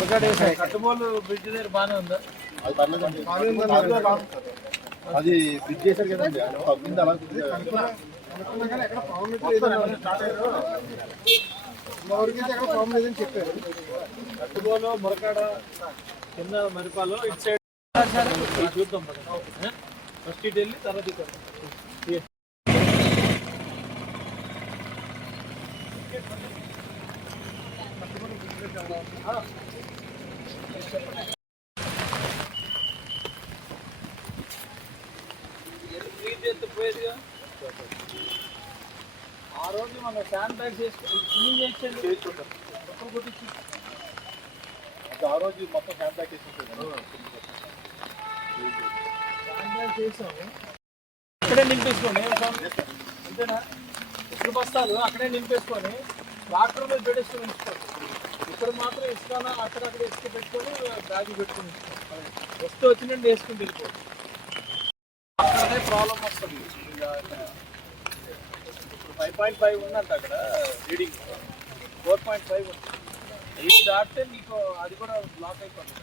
కట్టుబోలు bridge దగ్గర బాగానే ఉందా? అది బ్రిడ్జ్ చేశారు కదండి. తగ్గింది అలా చెప్పారు కట్టుబోలు మురకాడ కింద మరిపాలు ఇటు సైడ్. చూద్దాం. ఫస్ట్ ఇటు వెళ్ళి తర్వాత ఇటు వద్దాం. పోయేదిగా ఆ రోజు మనం శాండ్ బ్యాగ్ వేసుకుని క్లీన్ చేసేది చేసుకుంటాం ఒక్కరు కొట్టించి ఆ రోజు మొత్తం హ్యాండ్ బ్యాగ్ చేసుకుంటాం శాండ్ బ్యాగ్ వేసాము అక్కడే నింపేసుకోండి అంతేనా? ఇప్పుడు బస్తాలు? అక్కడే నింపేసుకొని ట్రాక్టర్ మీద పెట్టేసుకొని ఉంచుకోండి. ఇక్కడ మాత్రం ఇసుకనా అక్కడక్కడ ఇసుక పెట్టుకొని బ్యాగ్ పెట్టుకుని వస్తూ వస్తే వేసుకుని వెళ్ళిపోండి అక్కడనే ప్రాబ్లం వస్తుంది. ఇప్పుడు ఫైవ్ పాయింట్ ఫైవ్ ఉందంట అక్కడ రీడింగ్ ఫోర్ పాయింట్ ఫైవ్ ఉంది. ఎయిట్ దాటితే మీకు అది కూడా బ్లాక్ అయిపోతుంది.